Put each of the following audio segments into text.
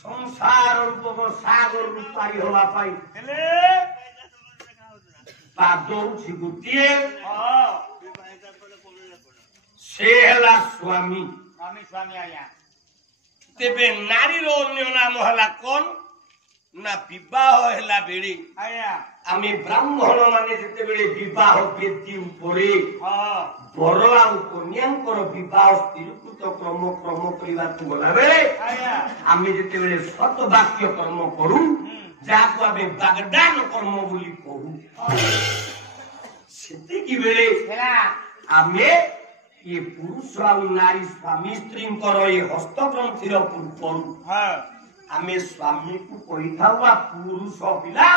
संसार रूप सागर रूपारी हवा पाई पादौछि गोटे से हला स्वामी स्वामी स्वामी आया तेबे नारी रो अन्य नाम हला कौन ना विवाह हेला बेले आया आमे ब्राह्मण माने जेते बेले विवाह बेदी उपरे बर आउ कन्यांकर विवाह स्थिरीकृत क्रम करबा गला बेले आमे जेते बेले सत वाक्य कर्म करू जाको आमे बागदान कर्म बोली कहू सेति की बेले आमे ये पुरुष आउ नारी स्वामी स्त्री ये हस्तग्रंथि पूर्व आमे स्वामी को कही था पुरुष पिला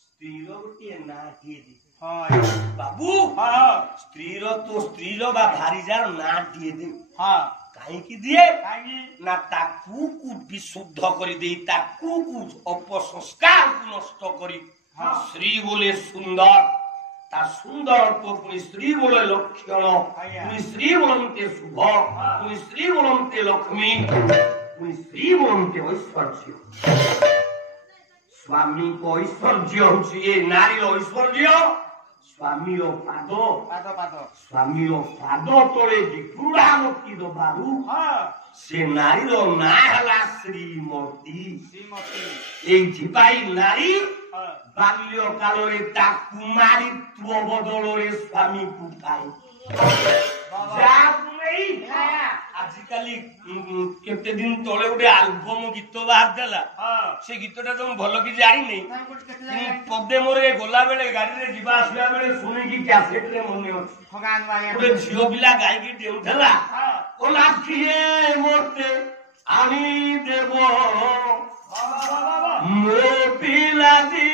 स्त्री गोटे ना बाबू स्त्री तो स्त्री भारी जार ना दे कहीं दिए ना ताकू को विशुद्ध कर दे ताकू को अपसंस्कार को नष्ट करी श्री बोले सुंदर ता सुंदर तो पुनी स्त्री बोले लक्षण पुनी स्त्री बोलते शुभ पुनी स्त्री बोलते लक्ष्मी पुनी स्त्री बोलते ऐश्वर्य स्वामी को ऐश्वर्य होछि ए नारी ऐश्वर्य स्वामी पाद पाद पाद स्वामी पाद तले विपुरामती दबारू से नारी ना हला श्रीमती श्रीमती ए जिबाई नारी बाल्य काल कुमारित्व बदल स्वामी को पाई आजिकाली केते दिन तले गोटे आल्बम गीत बाहर देला से गीतटा तुम भल कि जानी नहीं पदे मोर गला बेले गाड़ी रे जीवा आसला बेले सुनी कि कैसेट रे मने अछि भगवान भाई गोटे झियो पिला गाई कि देउथला ओ लाखिए मोते आनी देबो मो पिला दी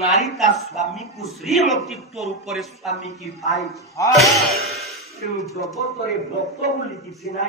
नारी का स्वामी को श्रीमतीत्व रूप स्वामी की भाई जगत व्रत बोली किसी ना।